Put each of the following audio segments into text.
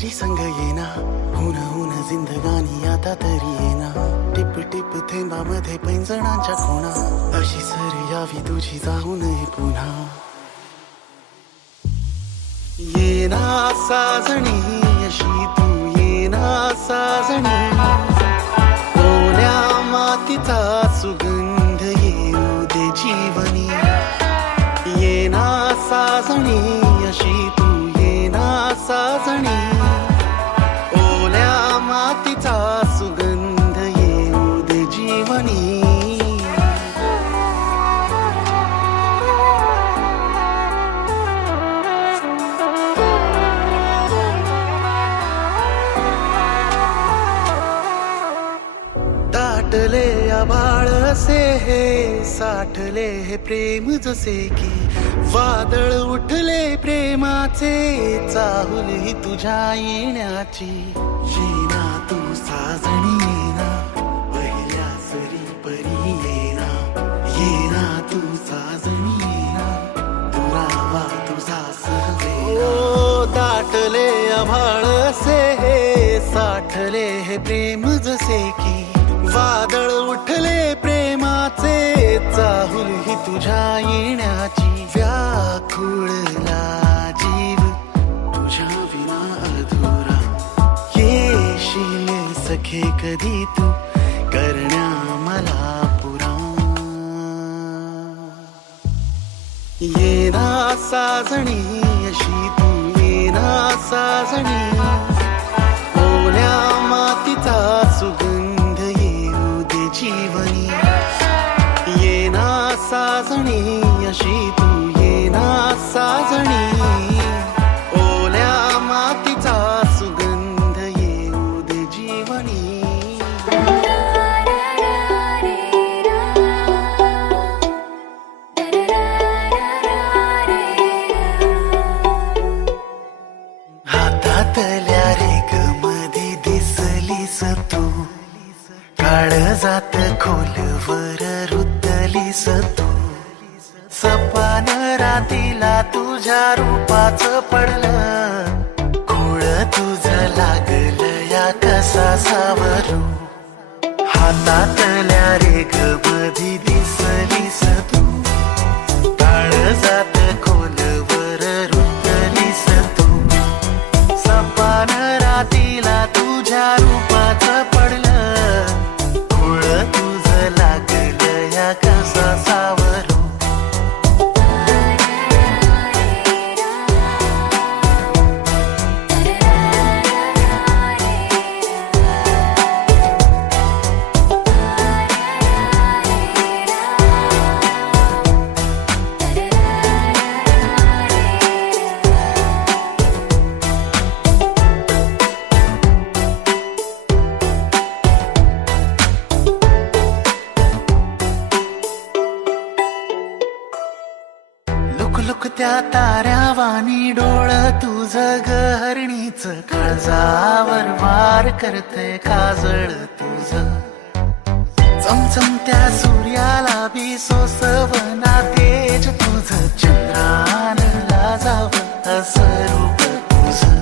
तरी संग येना, हुन हुन जिंदगानी आता तरी येना, टिप टिप थेंबामध्ये पैंजणांच्या खुणा, अशी सर यावी तुझी जाऊ नये पुन्हा. येना साजणी अशी तू येना साजणी, ओल्या मातीचा सुगंध येऊ दे जीवनी. येना साजणी अशी तू येना साजणी, ओल्या मातीचा सुगंध येऊ दे जीवनी. दाटले आभाळ असे हे, साठले हे प्रेम जसे की, वादळ उठले प्रेमाचे, चाहुल ही तुझ्या येण्याची. येना तू साजणी येना, पहिल्या सरी परी येना. येना तू साजणी येना, दुरावा तुझा सहवेना. ओ दाटले आभाळ असे हे, साठले हे प्रेम जसे की, वादळ उठले प्रेमाचे, चाहुल ही तुझ्या येण्याची. व्याकुळला जीव तुझ्या विना अधुरा, येशील सखे कधी तू करण्या मला पुरा. येना साजणी अशी तू येना साजणी, ओल्या मातीचा सुगंध येऊ दे जीवनी. येना साजणी अशी तू येना साजणी, ओल्या मातीचा सुगंध येऊ दे जीवनी. हातातल्या रेग मध्ये दिसलीस तू, काळजात खोलवर रुतलीस तू. सपान रातीला तुझ्या रूपाचं पडलं, खोळ तुझं लागलं या कसा सावरू. हातातल्या रेग मध्ये दिसलीस तू, काळजात खोलवर रुतलीस तू. सपान रातीला तुझ्या रूपाचं पडलं, खोळ तुझं लागलं या कसा सावरू. लुक त्या ताऱ्यावानी डोळ तुझं गहरणीच, काळजावर वार करते काजळ तुझं. चमचमत्या सूर्याला बी सोसवना तेज तुझं, चंद्रान लाजावं असं रूप तुझं.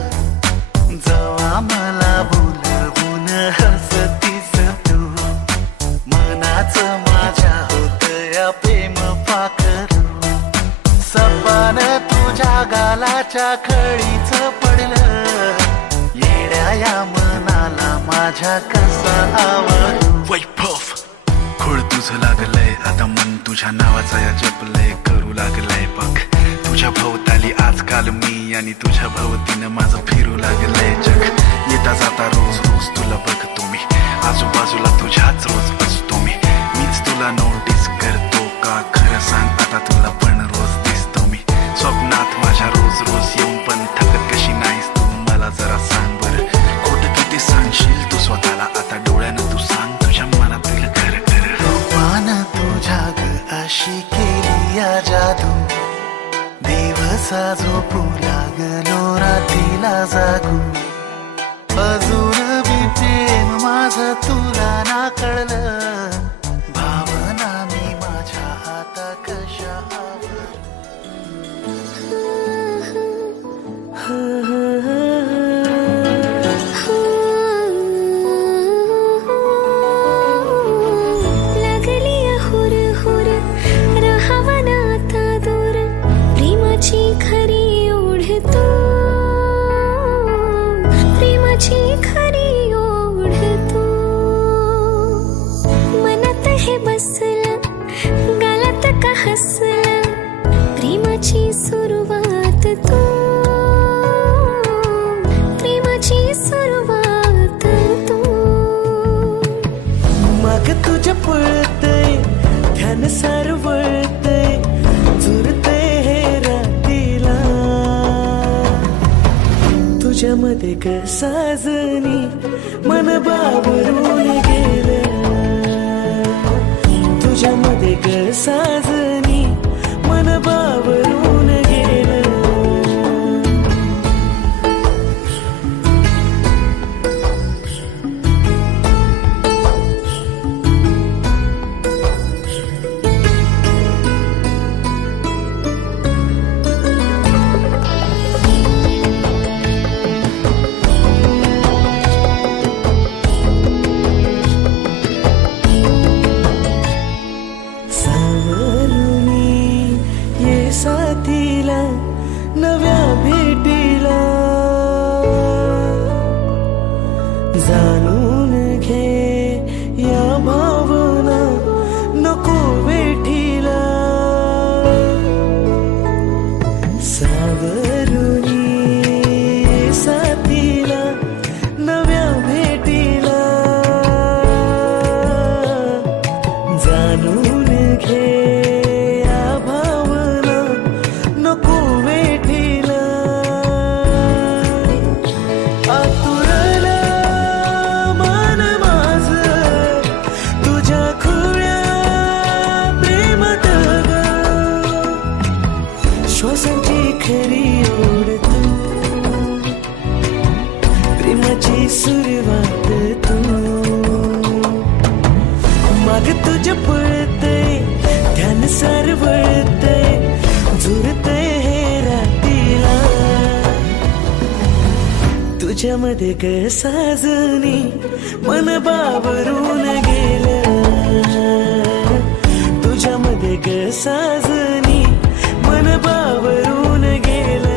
जवा मला बोलवून हसतीस तू, मनाचं माझ्या होत या प्रेम पाखरू. सपान तुझ्या गालाच्या खळीच पडलं, येड्या या मनाला माझ्या कसा आवडू. वैभव खोळ तुझं लागलंय आता, मन तुझ्या नावाचा या जपलंय, करू लागलंय बघ तुझ्या भोवताली आजकाल मी, आणि तुझ्या भोवतीनं माझं फिरू लागलंय जग. येता जाता रोज रोज तुला बघतो मी, आजूबाजूला तुझ्याच रोज असतो मी. मीच तुला नोटीस करतो का, खरं सांग आता तुला पण रोज दिसतो मी. स्वप्नात माझ्या रोज रोज येऊन पण थकत कशी नाहीस तू, मला जरा सांग बरं. खोटं किती सांगशील तू स्वतःला आता, डोळ्यानं तू सांग तुझ्या मनातील घर घर. रूपानं तुझ्या ग अशी केली या जादू, दिवसा झोपू लागलो रातीला जागू. अजून बी प्रेम माझं तुला ना कळलं, भावना मी माझ्या आता कशा आवडू. का हसला प्रेमाची सुरुवात तू, प्रेमाची सुरुवात तू. माग तुझ्या पळतय ध्यान सारवळतय झुरतय हे रातीला तुझ्यामध्ये ग साजनी मन बाबरून गेलं तुझ्यामध्ये ग साजनी मन बाबरून गेलं. साथीला नव्या भेटीला जाणून घे या भावना नको वेठीला सावरुनी साथीला नव्या भेटीला जाणून घे श्वासांची खरी ओढ तू प्रेमाची सुरुवात तू. माग तुझ्या पळतय ध्यान सारवळतय झुरतय हे रातीला तुझ्यामध्ये ग साजनी मन बाबरून गेलं तुझ्यामध्ये ग साजनी मन बाबरून गेलं.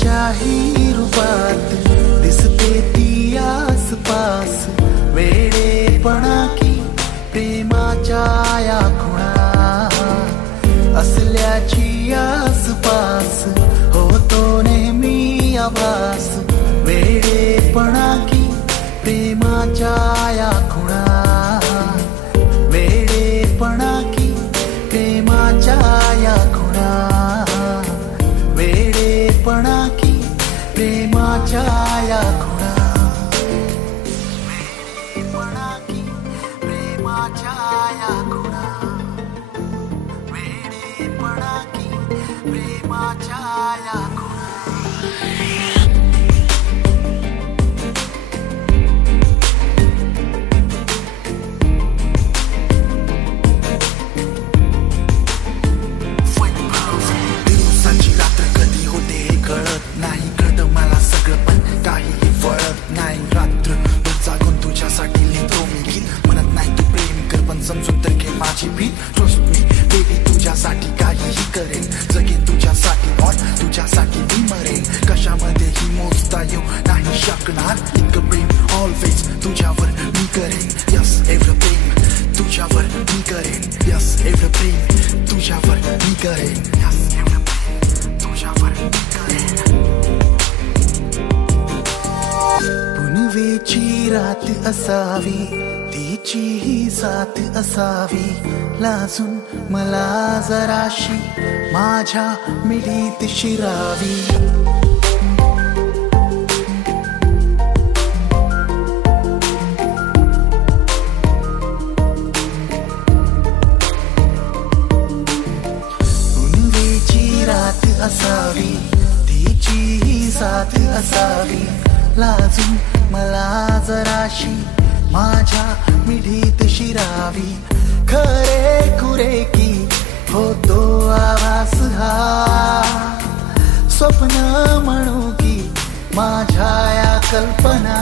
काही रूपात दिसते ती आसपास वेडेपणा की प्रेमाच्या या खुणा असल्याची आसपास होतो नेहमी आभास वेडेपणा की प्रेमाच्या या खुणा वेडेपणा प्रेमाच्या या खुणा वेडीपणा की प्रेमाच्या या खुणा वेडीपणा की प्रेमाच्या या खुणा नाही कळत मला सगळं पण काहीही वळत नाही रात्र जागून तुझ्यासाठी लिहितो मी गीत म्हणत नाही तू प्रेम कर पण समजून तर घे माझी भीत ट्रस्ट मी बेबी तुझ्यासाठी काहीही करेन जगेन तुझ्यासाठी और तुझ्यासाठी मी मरेन कशामध्येही मोजता येऊ नाही शकणार इतकं प्रेम ऑलवेज तुझ्यावर मी करेन यस एवढं प्रेम तुझ्यावर मी करेन यस एवढं प्रेम तुझ्यावर मी करेन यस एवढं प्रेम तुझ्यावर मी करेन पुनवेची रात असावी तिचीही साथ असावी लाजून मला जराशी माझ्या मिठीत शिरावी पुनवेची रात असावी तिचीही साथ असावी लाजून मला जराशी माझ्या मिठीत शिरावी खरे खुरे की होतो आभास हा स्वप्न म्हणू की माझ्या या कल्पना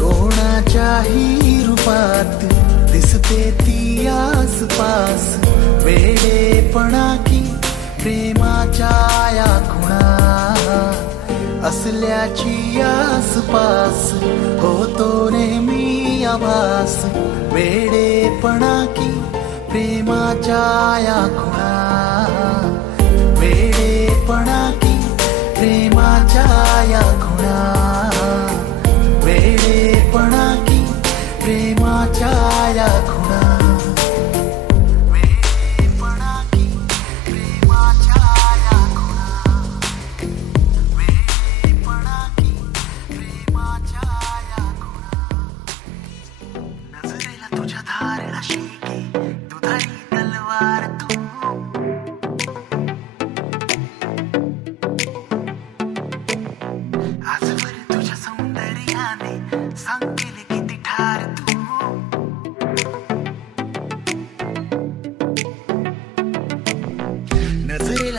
कोणाच्याही रूपात दिसते ती आसपास वेडेपणा की प्रेमाच्या या खुणा असल्याची आसपास होतो नेहमी आभास वेडेपणा की प्रेमाच्या या खुणा वेडेपणा की प्रेमाच्या या खुणा वेडेपणा की प्रेमाच्या या खुणा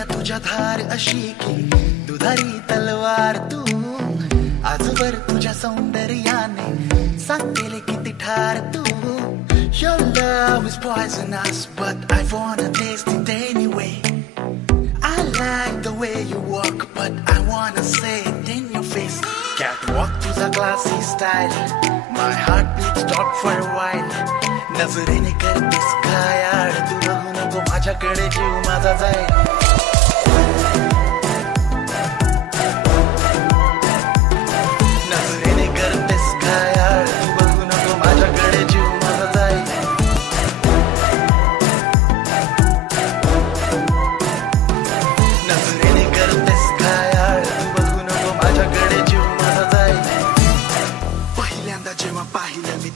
तुझ्या धार अशी की दुधारी तलवार तू आजवर तुझ्या सौंदर्याने सांगेले किती ठार तू Your love is poisonous but I wanna taste it anyway I like the way you walk but I wanna say it in your face Catwalk तुझा classy style My heart beats stop for a while नजरेने करतेस काय आड तू बघू नको माझ्याकडे जीव माझा जाईल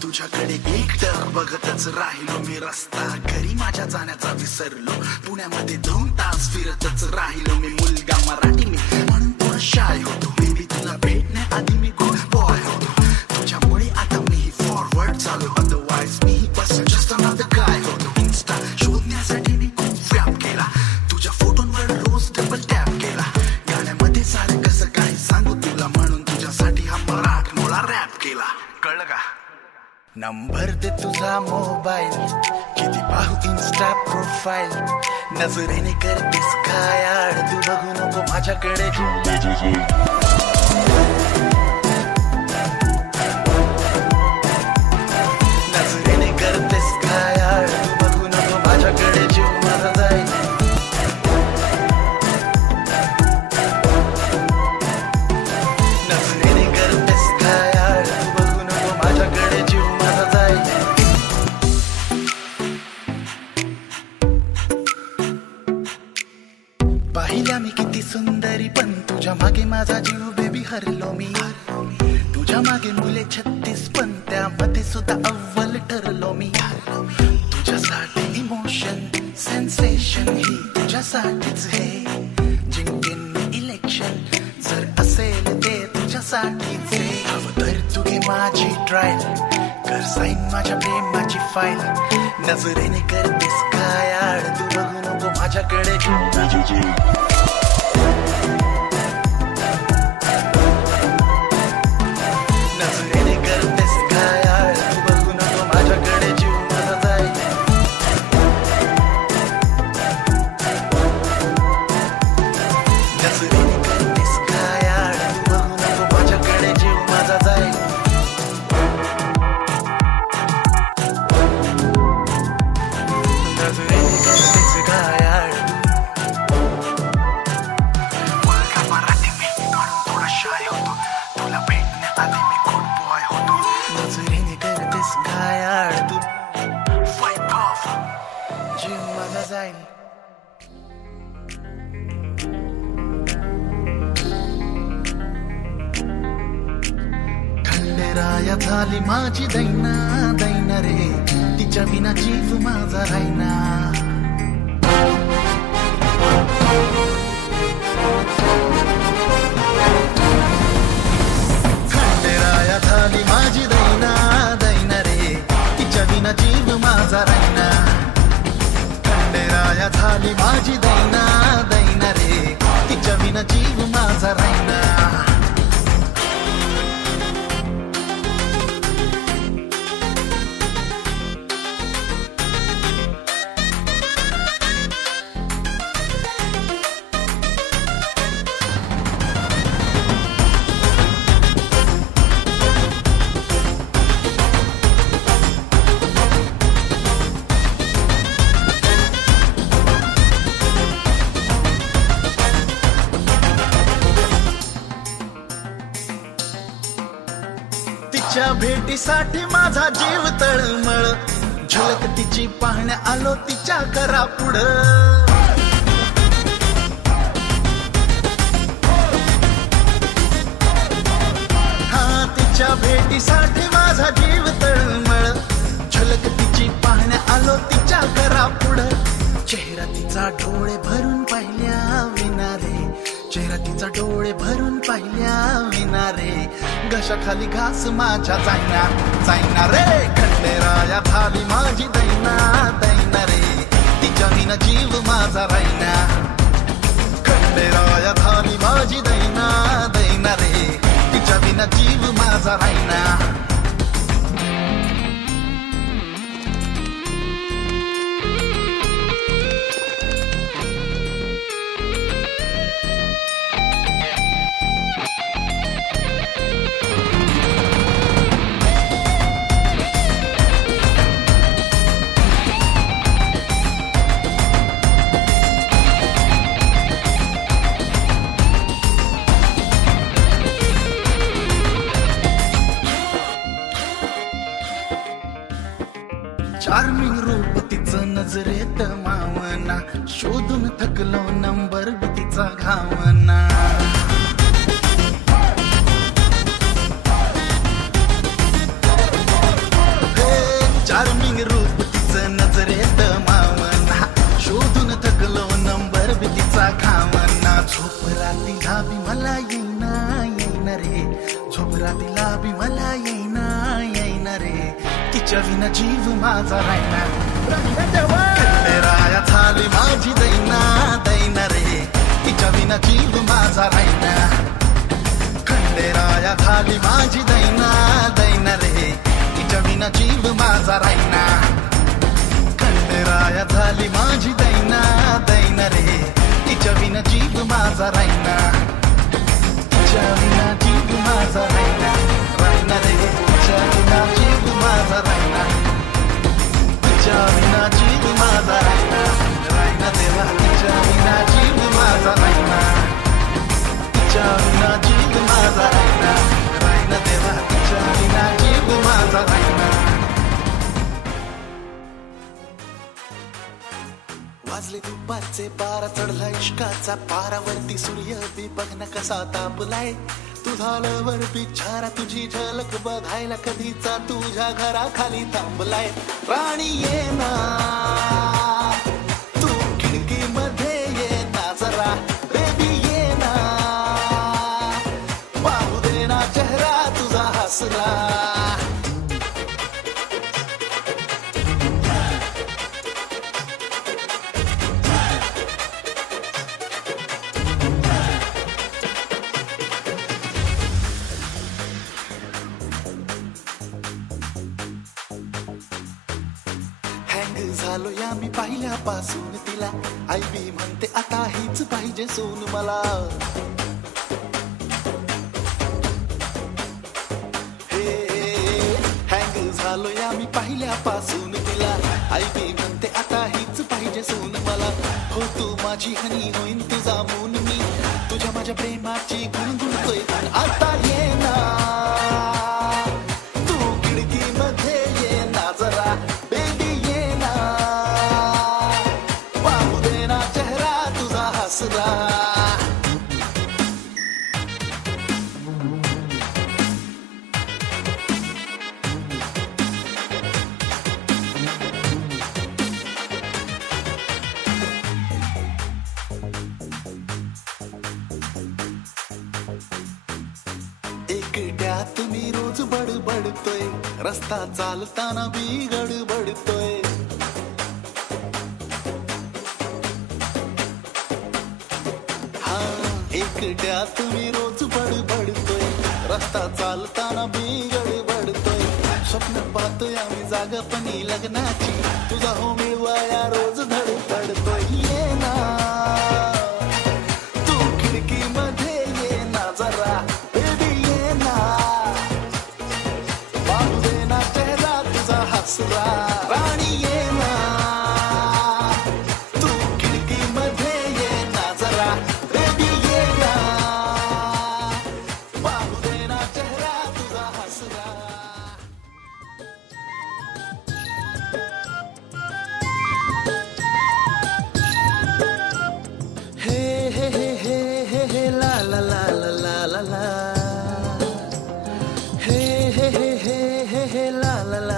तुझ्याकडे एकटक बघतच राहिलो मी रस्ता घरी माझ्या जाण्याचा विसरलो पुण्यामध्ये 2 तास फिरतच राहिलो मी मुलगा मराठी मी म्हणून थोडं शाय होतो बेबी तुला भेटण्याआधी मी गुड बॉय होतो तुझ्यामुळे आता मी फॉरवर्ड चालू अदरवाईज मी बस जस्ट अनदर गाय होतो इन्स्टा शोधण्यासाठी मी खूप व्याप केला तुझ्या फोटोंवर रोज डबल टॅप केला गाण्यामध्ये सारं कसं काय सांगू तुला म्हणून तुझ्यासाठी हा मराठमोळा रॅप केला कळलं का नंबर दे तुझा मोबाईल किती पाहू इन्स्टा प्रोफाईल नजरेने करतेस काय आड तू बघू नको माझ्याकडे नजरेने करतेस काय आड तू बघू नको माझ्याकडे जीव माझा जाईल नजरेने करतेस काय आड तू बघू नको माझ्याकडे जीव पाहिल्या मी किती सुंदरी पण तुझ्या मागे बेबी हरलो मी तुझ्या मागे मुले 36 पण त्यामध्ये सुद्धा अव्वल ठरलो मी तुझ्यासाठी इमोशन सेन्सेशन ही तुझ्यासाठीच हे जिंकेन मी इलेक्शन जर असेल ते तुझ्यासाठीच हवं तर तू घे माझी ट्रायल कर साईन माझ्या प्रेमाची फाईल नजरेने करतेस काय आड तू बघू नको माझ्याकडे नजरेने करतेस काय आड तू बघू नको माझ्याकडे जीव माझा जाईल नजरेने करतेस काय आड तू बघू नको माझ्याकडे जीव माझा जाईल खंडेराया झाली माझी दैना दैना रे तिच्या विना जीव माझा राहिना खंडेराया झाली माझी दैना दैना रे तिच्या विना जीव माझा राहिना खंडेराया झाली माझी दैना दैना रे तिच्या विना जीव माझा राहिना तिच्या भेटीसाठी माझा जीव तळमळ झलक तिची पाहण्या आलो तिच्या करा पुढं हा तिच्या भेटीसाठी माझा जीव तळमळ झलक तिची पाहण्या आलो तिच्या करा पुढं चेहरा तिचा डोळे भरून पाहिल्या विनारे चेहरा तिचा डोळे भरून पाहिल्या विनारे घशाखाली घास माझ्या जाईना जाईना रे खंडेराया झाली माझी दैना दैना रे तिच्या विना जीव माझा राहिना खंडेराया झाली माझी दैना दैना रे तिच्या विना जीव माझा राहिना चार्मिंग रूप तिचं नजरेत मावना शोधून थकलो नंबर तिचा घावना चार्मिंग रूप तिचं नजरेत मावना शोधून थकलो नंबर तिचा घावना झोप रातीला बी मला येईना येईना रे झोप रातीला बी मला येईना येईना रे तिच्या विना जीव माझा राहिना खंडेराया झाली माझी दैना दैना रे तिच्या विना जीव माझा राहिना खंडेराया झाली माझी दैना दैना रे तिच्या विना जीव माझा राहिना खंडेराया झाली माझी दैना दैना रे तिच्या विना जीव माझा राहिना तिच्या विना जीव माझा राहिना राहिना रे तिच्या विना जीव माझा राहिना तिच्या विना जीव माझा राहिना राहिना देवा तिच्या विना जीव माझा राहिना तिच्या विना जीव माझा राहिना राहिना देवा तिच्या विना जीव माझा राहिना वाजले दुपारचे 12 चढला इश्काचा पारावरती सूर्य बी बघ न कसा तापलाय तू झाल्यावर बिचारा तुझी झलक बघायला कधीचा तुझ्या घराखाली थांबलाय राणी ये ना तू खिडकी मध्ये ये ना जरा बेबी ये ना पाहू दे ना चेहरा तुझा हसरा झालो या मी पाहिल्यापासून तिला आई बी म्हणते आता हीच पाहिजे सून मला हे हँग झालो या मी पाहिल्यापासून तिला आई बी म्हणते आता हीच पाहिजे सून मला हो तू माझी हनी होईन तुझा मून मी तुझ्या माझ्या प्रेमाची गुणगुणतोय आता ये ना तू खिडकी मध्ये ये ना जरा एकट्यात मी रोज बडबडतोय रस्ता चालताना बी गडबडतोय हा एकट्यात मी रोज बडबडतोय रस्ता चालताना बी गडबडतोय स्वप्न पाहतोय आम्ही जागपणी लग्नाची तुझा हो मिळवाया रोज धडपडतोय ये ना तू खिडकी मध्ये ये ना जरा राणी ये ना तू खिडकी मध्ये ये ना जरा बेबी ये ना पाहू दे ना चेहरा तुझा हसरा हे हे हे हे हे हे ला ला ला ला ला ला हे हे हे हे हे हे ला ला ला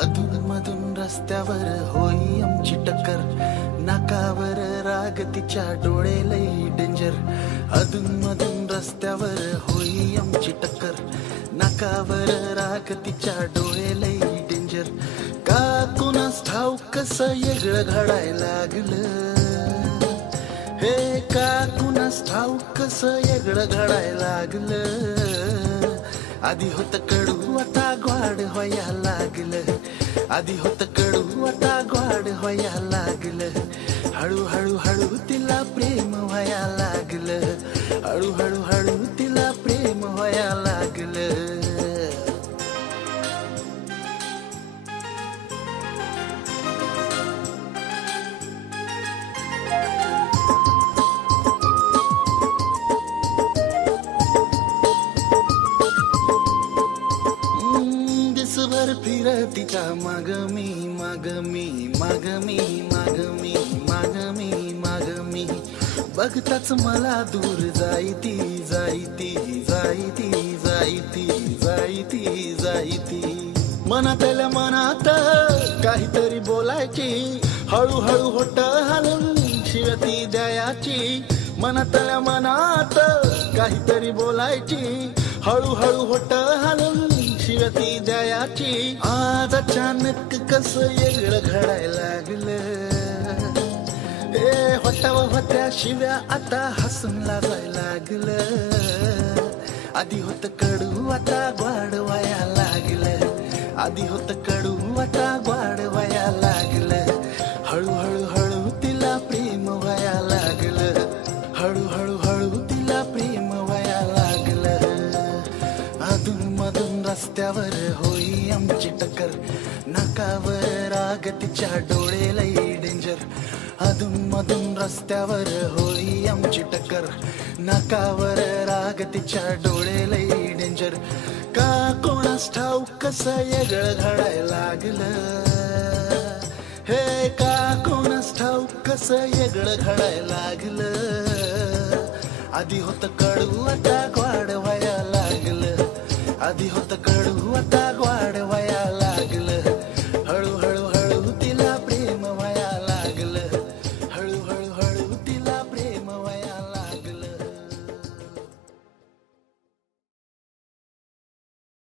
अधून मधून रस्त्यावर होई आमची टक्कर नाकावर राग तिच्या डोळे लई डेंजर अधून मधून रस्त्यावर होई आमची टक्कर नाकावर राग तिच्या डोळे लई डेंजर का कुणास ठाऊक कसं वेगळं घडायला लागलं हे का कुणास ठाऊक कसं वेगळं घडायला लागलं आधी होत कडू आता गोड व्हाया लागलं आधी होत कडू आता गोड व्हाया लागलं हळू हळू हळू तिला प्रेम व्हाया लागलं हळू हळू हळू तिला प्रेम व्हाया लागलं तिच्या माग मी माग मी माग मी माग मी माग मी माग मी बघताच मला दूर जाईती जाईती जाईती जाईती जाईती जाईती मनातल्या मनात काहीतरी बोलायची हळूहळू होट हालून शिवती द्यायाची मनातल्या मनात काहीतरी बोलायची हळूहळू होट हालून शिवती द्यायाची आज अचानक कसं वेगळं घडायला लागलं होत्या शिव्या आता हसून लाजायला लागलं आधी होत कडू आता गोड व्हाया लागलं आधी होत कडू आता गोड व्हाया लागलं हळूहळू हळू तिला प्रेम व्हाया लागलं हळूहळू हळू तिला प्रेम व्हाया लागलं अधून मधून रस्त्यावर होई आमची टक्कर नाकावर राग तिच्या डोळे लई डेंजर अधून मधून रस्त्यावर होई आमची टक्कर, नाकावर राग तिच्या डोळे लई डेंजर. का कोणास ठाऊक कसं वेगळं घडायला लागलं, हे का कोणास ठाऊक कसं वेगळं घडायला लागलं. आधी होतं कडू आता गोड व्हायला लागलं, आधी होतं कडू आता गोड व्हायला